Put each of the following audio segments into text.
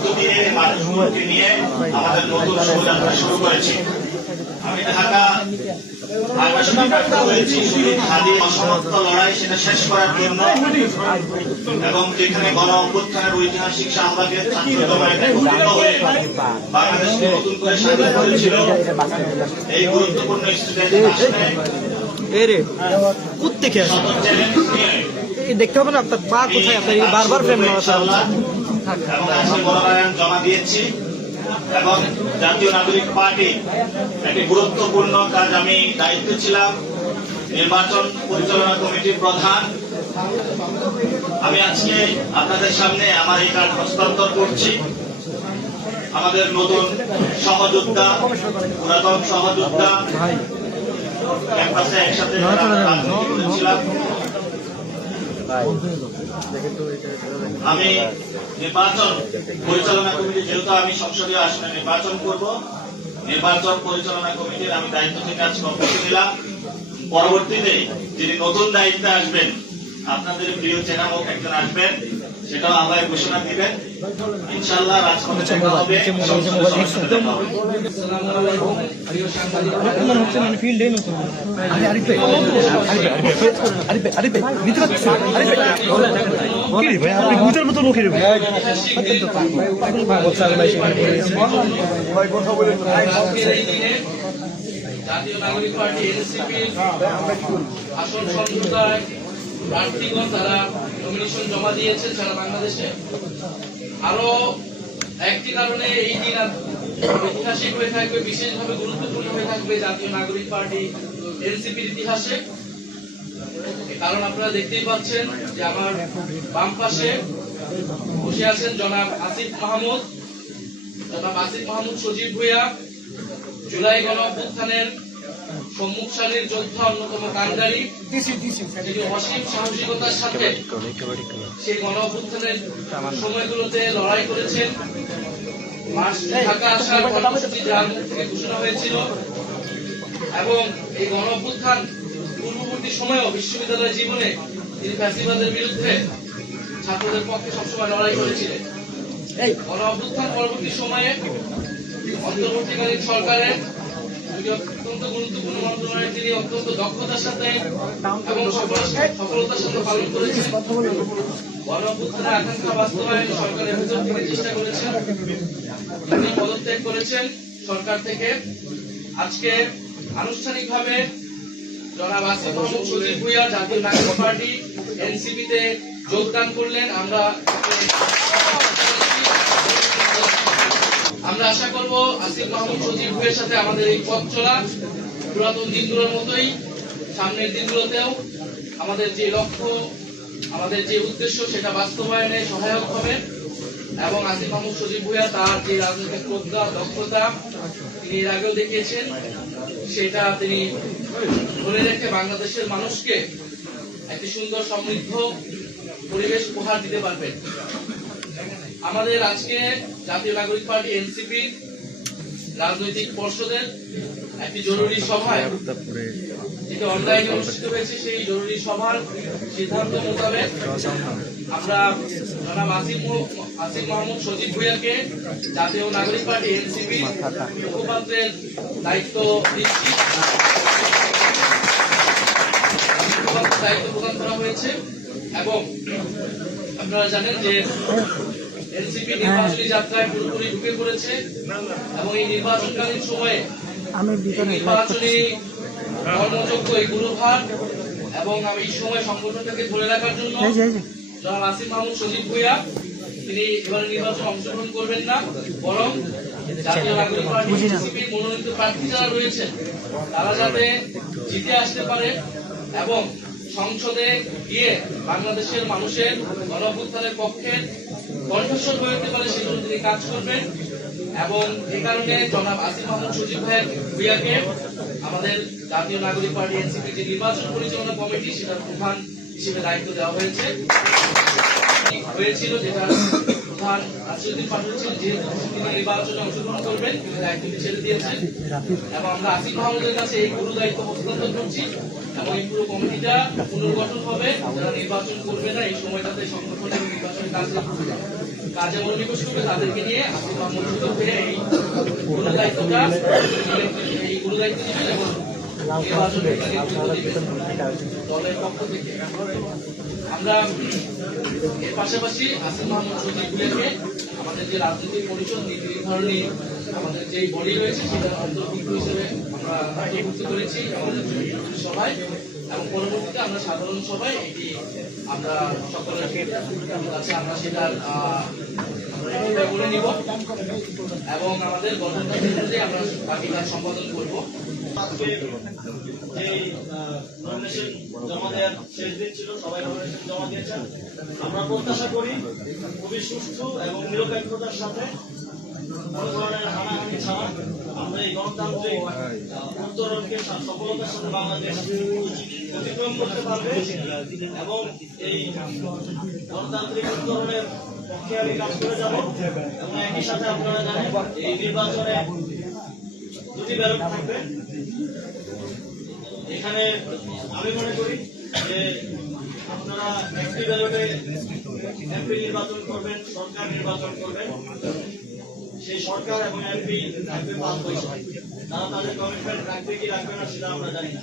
মধ্য দিয়ে মানুষগুলোকে নিয়ে আমাদের নতুন শোভাযাত্রা শুরু করেছি। আমি ঢাকা শহীদ ব্যর্থ হয়েছি শহীদ হাদির অসমাপ্ত লড়াই সেটা শেষ করার জন্য, এবং যেখানে গণ অভ্যুত্থানের ঐতিহাসিক শাহবাগের ছাত্রদল একত্রিত হয়ে বাংলাদেশকে নতুন করে স্বাধীন করেছিল। এই গুরুত্বপূর্ণ স্টুডেন্ট আসনে দেখতে হবে না আপনার পা কোথায়, আপনার বারবার ফ্রেম মনোনয়ন জমা দিয়েছি এবং জাতীয় নাগরিক পার্টি একটি গুরুত্বপূর্ণ কাজ, আমি দায়িত্বে ছিলাম নির্বাচন পরিচালনা কমিটির প্রধান। আমি আজকে আপনাদের সামনে আমার এই কাজ হস্তান্তর করছি। আমাদের নতুন সহযোদ্ধা, পুরাতন সহযোদ্ধা, ক্যাম্পাসে একসাথে করেছিলাম। আমি নির্বাচন পরিচালনা কমিটি, যেহেতু আমি সংসদীয় আসনে নির্বাচন করব, নির্বাচন পরিচালনা কমিটির আমি দায়িত্ব থেকে আজকে অবসর নিলাম। পরবর্তীতে যিনি নতুন দায়িত্বে আসবেন, আপনাদের প্রিয় চেনামুখ একজন আসবেন, সেটাও আবার ঘোষণা দিবেন। ইনশাআল্লাহ রাজপথে দেখা হবে। আপনি গুজের মতো মুখে জাতীয় নাগরিক পার্টি এনসিপি আসন সমঝোতায় প্রার্থীগণ তারা নমিনেশন জমা দিয়েছেন সারা বাংলাদেশে। আরো একটি কারণে এই দিন ঐতিহাসিক হয়ে থাকবে, বিশেষভাবে গুরুত্বপূর্ণ হয়ে থাকবে জাতীয় নাগরিক পার্টি এনসিপির ইতিহাসে। কারণ আপনারা দেখতেই পাচ্ছেন যে আমার বাম পাশে বসে আছেন জনাব আসিফ মাহমুদ। জনাব আসিফ মাহমুদ সজীব ভুঁইয়া জুলাই গণ অভ্যুত্থানের সম্মুখ সারির যোদ্ধা, অন্যতম কান্ডারি, যিনি অসীম সাহসিকতার সাথে সেই গণ অভ্যুত্থানের সময়গুলোতে লড়াই করেছেন। ঢাকা আসার কর্মসূচি যার মুখ থেকে ঘোষণা হয়েছিল, এবং এই গণ অভ্যুত্থান পূর্ববর্তী সময়েও বিশ্ববিদ্যালয় জীবনে তিনি ফ্যাসিবাদের বিরুদ্ধে ছাত্রদের পক্ষে সবসময় লড়াই করেছিলেন। এই গণ অভ্যুত্থান পরবর্তী সময়ে অন্তর্বর্তীকালীন সরকারের অত্যন্ত গুরুত্বপূর্ণ মন্ত্রণালয়ে তিনি অত্যন্ত দক্ষতার সাথে এবং সফলতার সাথে পালন করেছেন। গণ অভ্যুত্থানের আকাঙ্ক্ষা বাস্তবায়নে সরকারের ভেতর থেকে চেষ্টা করেছেন, তিনি পদত্যাগ করেছেন সরকার থেকে। আজকে আনুষ্ঠানিকভাবে জনাব আসিফ মাহমুদ সজীব ভুঁইয়া জাতীয় নাগরিক পার্টি এনসিপিতে যোগদান করলেন। আমরা আশা করব আসিফ মাহমুদ সজীব ভুঁইয়ার সাথে আমাদের এই পথ চলা পুরাতন দিনগুলোর মতোই সামনের দিনগুলোতেও আমাদের যে লক্ষ্য, আমাদের যে উদ্দেশ্য, সেটা বাস্তবায়নে সহায়ক হবে। এবং আসিফ মাহমুদ সজীব ভুঁইয়া তার যে রাজনৈতিক প্রজ্ঞা, দক্ষতা তিনি এর আগেও দেখিয়েছেন, সেটা তিনি ধরে রেখে বাংলাদেশের মানুষকে একটি সুন্দর সমৃদ্ধ পরিবেশ উপহার দিতে পারবেন। আমাদের আজকে জাতীয় নাগরিক পার্টি এনসিপি রাজনৈতিক পর্ষদের একটি জরুরি সভায়, যেটা অনলাইনে অনুষ্ঠিত হয়েছে, সেই জরুরি সভার সিদ্ধান্ত মোতাবেক আমরা জনাব আসিফ মাহমুদ সজীব ভুঁইয়াকে জাতীয় নাগরিক পার্টি এনসিপি মুখপাত্রের দায়িত্ব দিচ্ছি, দায়িত্ব প্রদান করা হয়েছে। এবং আপনারা জানেন যে এনসিপি নির্বাচনী যাত্রায় পুরোপুরি ঢুকে পড়েছে, এবং এই নির্বাচনকালীন সময়ে নির্বাচনী কর্মযোগ্য এই গুরুভার এবং এই সময় সংগঠনটাকে ধরে রাখার জন্য জনাব আসিফ মাহমুদ সজীব ভুঁইয়া তিনি এবারে নির্বাচনে অংশগ্রহণ করবেন না, বরং জাতীয় নাগরিক পার্টি এনসিপির মনোনীত প্রার্থী যারা রয়েছেন তারা যাতে জিতে আসতে পারে এবং সংসদে গিয়ে বাংলাদেশের মানুষের গণ অভ্যুত্থানের পক্ষে কণ্ঠস্বর হয়ে উঠতে পারে, সেজন্য তিনি কাজ করবেন। এবং এই কারণে জনাব আসিফ মাহমুদ সজীব ভুঁইয়াকে আমাদের জাতীয় নাগরিক পার্টি এনসিপি যে নির্বাচন পরিচালনা কমিটি, সেটার প্রধান হিসেবে দায়িত্ব দেওয়া হয়েছিল, যেটা প্রধান রাজনৈতিক পাঠিয়েছেন, যেহেতু তিনি নির্বাচনে অংশগ্রহণ করবেন, তিনি দায়িত্বটি ছেড়ে দিয়েছেন। এবং আমরা আসিফ মাহমুদের কাছে এই গুরু দায়িত্ব হস্তান্তর করছি, এবং এই পুরো কমিটিটা পুনর্গঠন হবে, যারা নির্বাচন করবে না এই সময়টাতে সংগঠনের নির্বাচনের কাজ কাজে মনোনিবেশ করবে তাদেরকে নিয়ে আপনি মনোনীত হয়ে এই গুরুদায়িত্বটা এই গুরুদায়িত্ব দিবেন এবং নির্বাচনের নেতৃত্ব দিবেন দলের পক্ষ থেকে। আমরা এর পাশাপাশি আসিফ মাহমুদ সজীবকে আমাদের যে রাজনৈতিক পরিষদ নীতি নির্ধারণী আমাদের যে বডি রয়েছে সেটার অন্তর্ভুক্ত হিসেবে আমরা অন্তর্ভুক্ত করেছি আমাদের সভায়, এবং পরবর্তীতে আমরা সাধারণ সভায় এটি আমরা সকলের কাছে আমরা সেটার আমরা বলে নিব এবং আমাদের গঠনতন্ত্র অনুযায়ী আমরা বাকি কাজ সম্পাদন করব। আজকে যে নমিনেশন জমা দেওয়ার শেষ দিন ছিল, সবাই নমিনেশন জমা দিয়েছেন। আমরা প্রত্যাশা করি খুবই সুষ্ঠু এবং নিরপেক্ষতার সাথে কোনো ধরনের হানাহানি ছাড়া আমরা এই গণতান্ত্রিক উত্তরণকে সফলতার সাথে বাংলাদেশ অতিক্রম করতে পারবে এবং এই গণতান্ত্রিক উত্তরণের পক্ষে আমি কাজ করে যাব। এবং একই সাথে আপনারা জানেন এই নির্বাচনে দুটি ব্যালট থাকবে। এখানে আমি মনে করি যে আপনারা একটি ব্যালটে এমপি নির্বাচন করবেন, সরকার নির্বাচন করবেন। সেই সরকার এবং এমপি থাকবে 5 বছর। তারা তাদের কমিটমেন্ট রাখবে কি রাখবে না সেটা আমরা জানি না।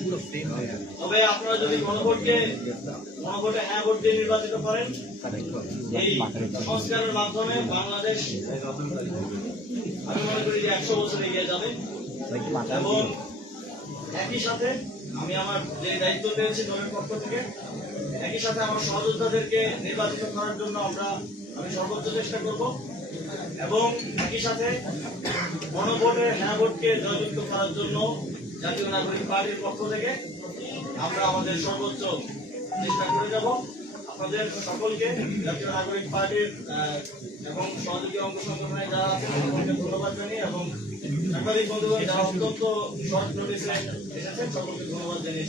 তবে আপনারা যদি গণভোটে হ্যাঁ ভোট দিয়ে নির্বাচিত করেন, এই সংস্কারের মাধ্যমে বাংলাদেশ আমি মনে করি যে 100 বছর এগিয়ে যাবে। এবং একই সাথে আমি আমার যে দায়িত্ব পেয়েছি দলের পক্ষ থেকে, একই সাথে আমার সহযোদ্ধাদেরকে নির্বাচিত করার জন্য আমি সর্বোচ্চ চেষ্টা করব এবং একই সাথে গণভোটে হ্যাঁ ভোটকে জয়যুক্ত করার জন্য জাতীয় নাগরিক পার্টির পক্ষ থেকে আমরা আমাদের সর্বোচ্চ চেষ্টা করে যাব। আপনাদের সকলকে জাতীয় নাগরিক পার্টির এবং সহযোগী অঙ্গ সংগঠনে যারা আছেন সকলকে ধন্যবাদ জানিয়ে এবং সাংবাদিক বন্ধুগণ যারা অত্যন্ত শর্ট নোটিসে এসেছেন সকলকে ধন্যবাদ জানিয়ে